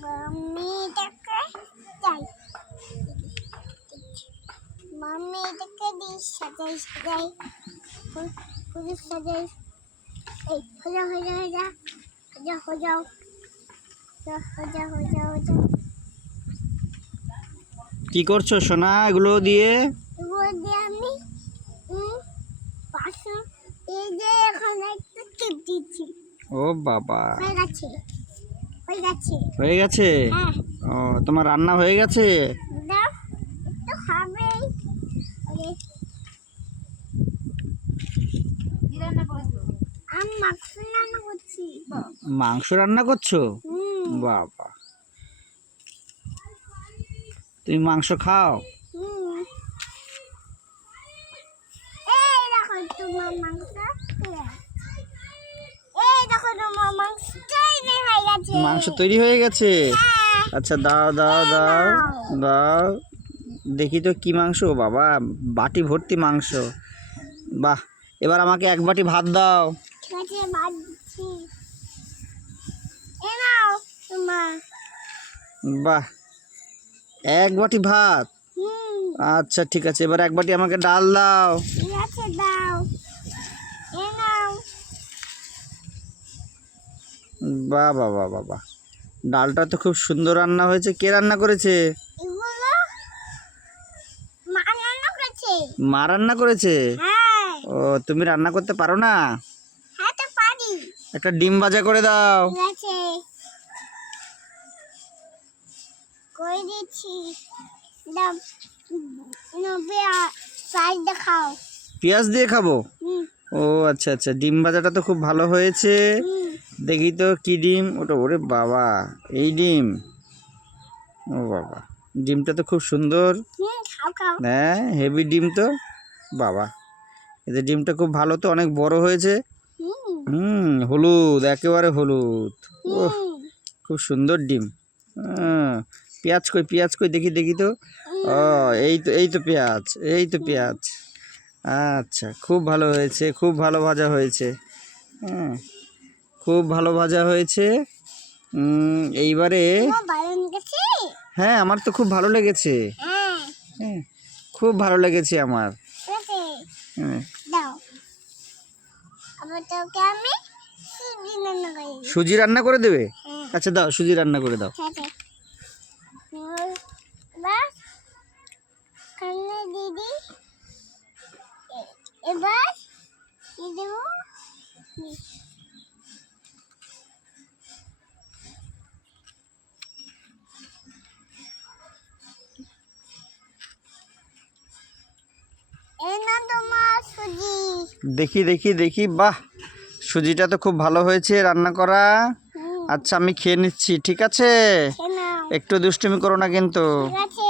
Mummy এটাকে যাই mummy এটাকে দিয়ে সাজাই সাজাই পুরো সাজাই এই হয়ে যা কি করছো সোনা এগুলো দিয়ে? এগুলো দিয়ে আমি পাশে এই যে এখন একটু টিপ দিচ্ছি। ও বাবা, হয়ে গেছে হয়ে গেছে। হ্যাঁ ও তোমার রান্না হয়ে গেছে? দাও একটু খাবেই। আমি মাংস রান্না করছি। মাংস রান্না করছো? বাবা, তুমি মাংস খাও? এই দেখো তোমার মাংস, এই দেখো তোমার মাংস তৈরি হয়ে গেছে। মাংস তৈরি হয়ে গেছে? হ্যাঁ। আচ্ছা দাও দাও দাও দাও দেখি তো কি মাংস। বাবা, বাটি ভর্তি মাংস। বাহ, এবার আমাকে এক বাটি ভাত দাও। ঠিক আছে, ভাত দিচ্ছি। এই নাও তোমার। বাহ, এক বাটি ভাত। আচ্ছা ঠিক আছে, এবার এক বাটি আমাকে ডাল দাও। ঠিক আছে, দাও। এই নাও। বাহ বাহ বাহ বাহ বাহ, ডালটা তো খুব সুন্দর রান্না হয়েছে। কে রান্না করেছে? এগুলো মা রান্না করেছে। মা রান্না করেছে? হ্যাঁ। ও, তুমি রান্না করতে পারো না? হ্যাঁ তো পারি। একটা ডিম ভাজা করে দাও। ঠিক আছে, করে দিচ্ছি। দাও, নবে সাইড দেখাও। পেঁয়াজ দিয়ে খাবো? হুম ও আচ্ছা আচ্ছা, ডিম ভাজাটা তো খুব ভালো হয়েছে। হুম দেখি তো কি ডিম ওটা। ওরে বাবা, এই ডিম। ও বাবা, ডিমটা তো খুব সুন্দর। খাও খাও। হ্যাঁ, হেভি ডিম তো। বাবা, এদের ডিমটা খুব ভালো তো, অনেক বড় হয়েছে। হলুদ, একেবারে হলুদ। ও, খুব সুন্দর ডিম। পেঁয়াজ কই, পেঁয়াজ কই, দেখি দেখি তো। ও, এই তো পেঁয়াজ, এই তো পেঁয়াজ। আচ্ছা, খুব ভালো হয়েছে, খুব ভালো ভাজা হয়েছে। হ্যাঁ, খুব ভালো ভাজা হয়েছে। এইবারে হ্যাঁ, আমার তো খুব ভালো লেগেছে। হ্যাঁ, খুব ভালো লেগেছে আমার। হ্যাঁ, সুজি রান্না করে দেবে? আচ্ছা দাও, সুজি রান্না করে দাও। দিদি এবার কি দেবো? এই না তোমার সুজি। দেখি দেখি দেখি, বাহ, সুজিটা তো খুব ভালো হয়েছে রান্না করা। আচ্ছা, আমি খেয়ে নিচ্ছি, ঠিক আছে? একটু দুষ্টুমি করো না কিন্তু। ঠিক আছে।